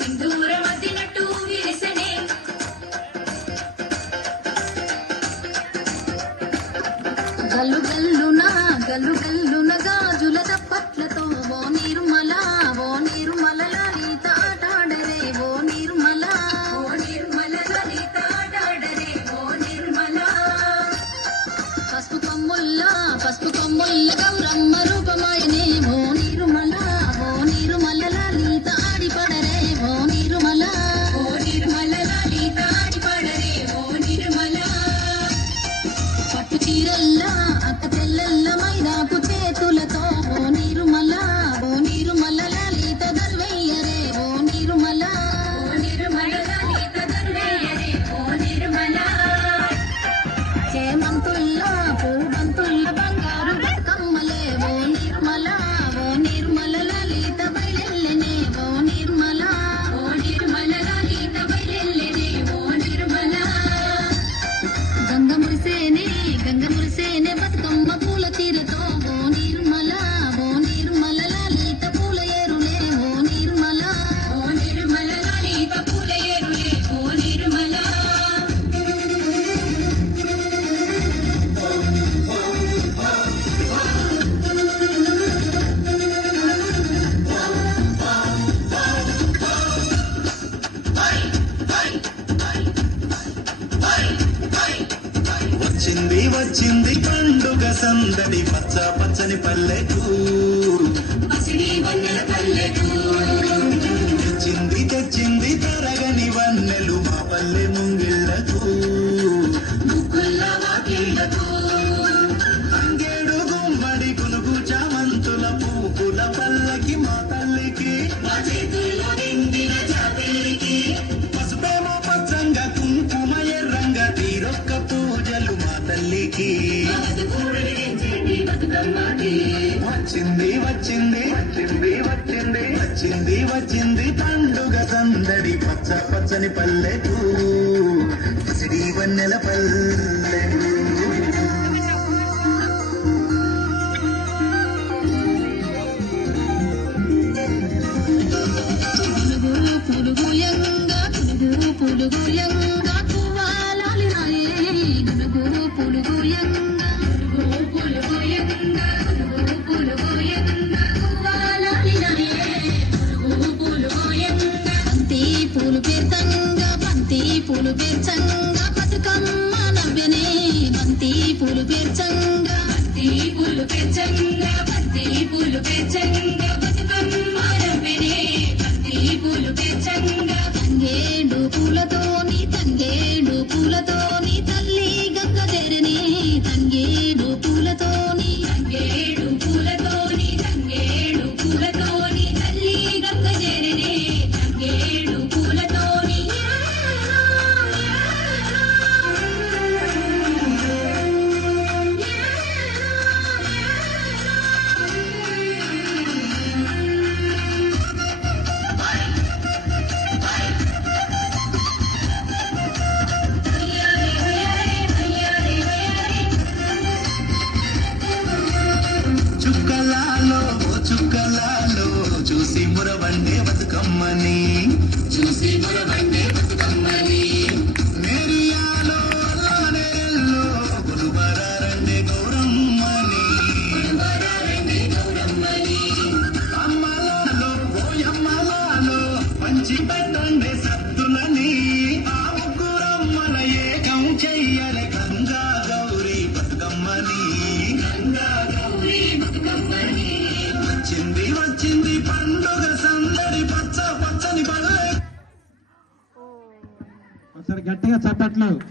సింధూరమదినట్టు విరిసెనే గల్లు గల్లున గల్లు గల్లున గాజుల తప్పట్లతో ఓ నిర్మల లలిత ఆటాడరే ఓ నిర్మల లలిత ఆటాడరే ఓ నిర్మల పసుపు కొమ్ముల్ల గౌరమ్మ రూపమాయనే ఓ నిర్మల లలిత ఆడిపడరే ఓ నిర్మల లలిత ఆడిపడరే ఓ నిర్మల పట్టు చీరల్లా అక్క చెల్లెల్ల మైదాకు చేతులతో ఓ నిర్మల లలిత దర్వయ్యరే ఓ నిర్మల లలిత దర్వయ్యరే ఓ నిర్మల చేమంతుల్లా పూబంతుల్ల బంగారు బతుకమ్మలే ఓ నిర్మల లలిత బయలెల్లెనే ఓ నిర్మల లలిత బయలెల్లెనే ఓ నిర్మల గంగ మురిసేనే బతుకమ్మ పూల తీరతో ఓ నిర్మల లలిత పూల ఏరులే ఓ నిర్మల లలిత పూల ఏరులే ఓ నిర్మల వచ్చింది పండుగ సందడి పచ్చ పచ్చని పల్లెకు తెచ్చింది తరగని వన్నెలు మా పల్లె ముంగిళ్లకు అంగేడు గుమ్మడి కునుగు చామంతుల పూపుల పల్లకి మా తల్లికి పసుపేమో పచ్చంగా కుంకుమ ఎర్రంగా తీరొక్క పూజలు మా తల్లికి వచ్చింది పండుగ సందడి పచ్చ పచ్చని పల్లెకు పసిడి వన్నెల పల్లెకు పులుగుయంగా పువ్వాలాలినాయే పులుగుయంగా పువ్వాలాలినాయే బంతి పూలు పేర్చంగా బతుకమ్మ నవ్యనే బంతి పూలు పేర్చంగా బతుకమ్మ నవ్యనే బంతి పూలు పేర్చంగా తంగేడు పూలతోని తల్లి గంగ చేరనే తంగేడు పూలతోని తల్లి గంగ చేరనే తంగేడు పూలతోని చుక్కలాలో చూసి మురవండే బతుకమ్మని మేరియాలో అల్లనేరెల్లో గురువరారండే గౌరమ్మని అమ్మలాలో ఓయమ్మలాలో పంచి పెట్టండే సత్తులని ఆ ముగ్గురమ్మల ఏకం చెయ్యలే గంగా గౌరీ బతుకమ్మని వచ్చింది పండుగ సందడి పచ్చ పచ్చని పల్లె. ఒకసారి గట్టిగా చప్పట్లు.